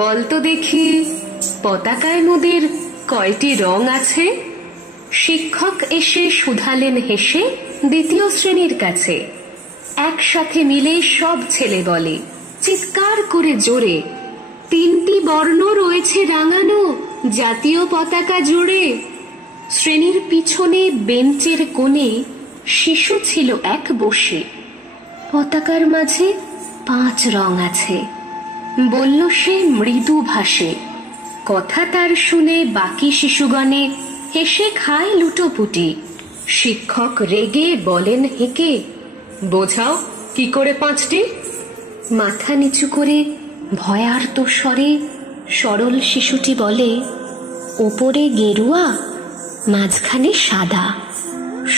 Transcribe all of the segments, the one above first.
বলতো দেখি, পতাকায় মোদের কয়টি রং আছে? শিক্ষক এসে শুধালেন হেসে দ্বিতীয় শ্রেণীর কাছে। একসাথে মিলে সব ছেলে বলে চিৎকার করে জোরে, 3টি বর্ণ রয়েছে রাঙানো জাতীয় পতাকা জুড়ে। শ্রেণীর পিছনে বেঞ্চের কোণে শিশু ছিল এক বসে। পতাকার মাঝে 5 রং আছে, বলল সে মৃদু ভাষে। কথা তার শুনে বাকি শিশুগণে হেসে খায় লুটোপুটি। শিক্ষক রেগে বলেন হেঁকে, বোঝাও কি করে 5টি? মাথা নিচু করে ভয়ার্ত স্বরে সরল শিশুটি বলে, ওপরে গেরুয়া, মাঝখানে সাদা,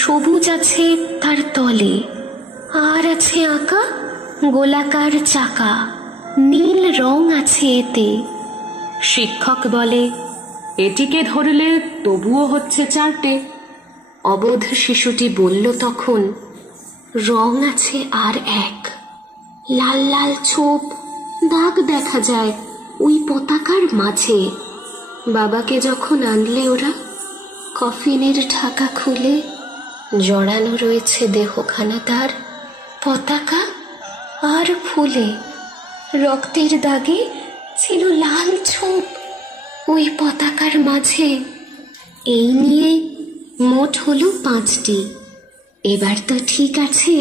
সবুজ আছে তার তলে, আর আছে আঁকা গোলাকার চাকা, নীল রং আছে এতে। শিক্ষক বলে, এটিকে ধরলে তবুও হচ্ছে 4টে। অবোধ শিশুটি বলল তখন, রং আছে আর এক, লাল লাল ছোপ দাগ দেখা যায় ওই পতাকার মাঝে। বাবাকে যখন আনলে ওরা, কফিনের ঢাকা খুলে জড়ানো রয়েছে দেহখানা তার পতাকা আর ফুলে। রক্তের দাগে ছিল লাল ছোপ ওই পতাকার মাঝে। এই নিয়ে মোট হলো 5টি। এবার তো ঠিক আছে?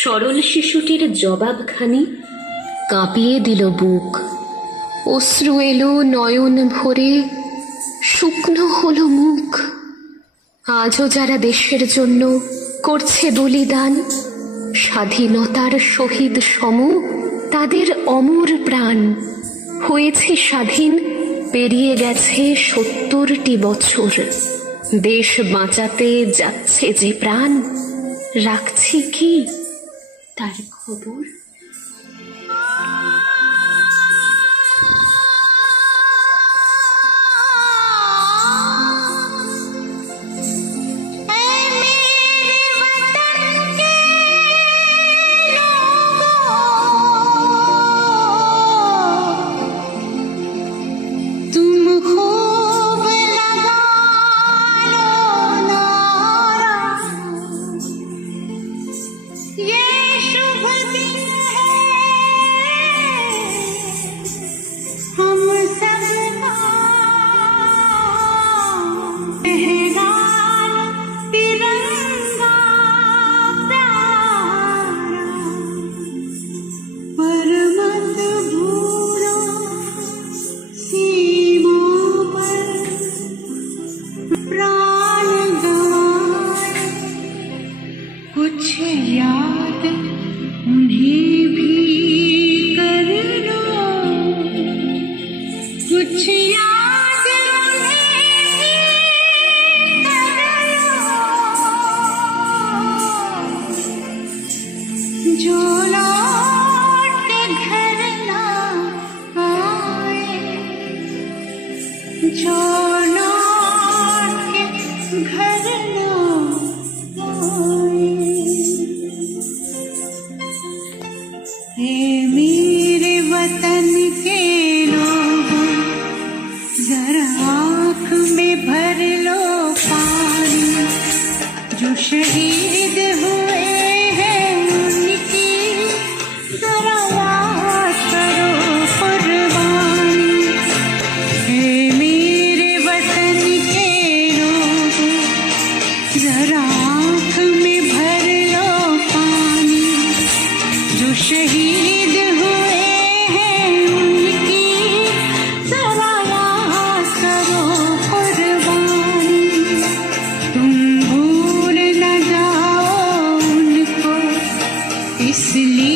সরল শিশুটির জবাবখানি কাঁপিয়ে দিল বুক। অশ্রু এলো নয়ন ভরে, শুকনো হলো মুখ। আজও যারা দেশের জন্য করছে বলিদান, স্বাধীনতার শহীদ সম তাদের অমর প্রাণ। হয়েছে স্বাধীন, পেরিয়ে গেছে 70টি বছর। দেশ বাঁচাতে যাচ্ছে যে প্রাণ, রাখছি কি তার খবর? इसलिए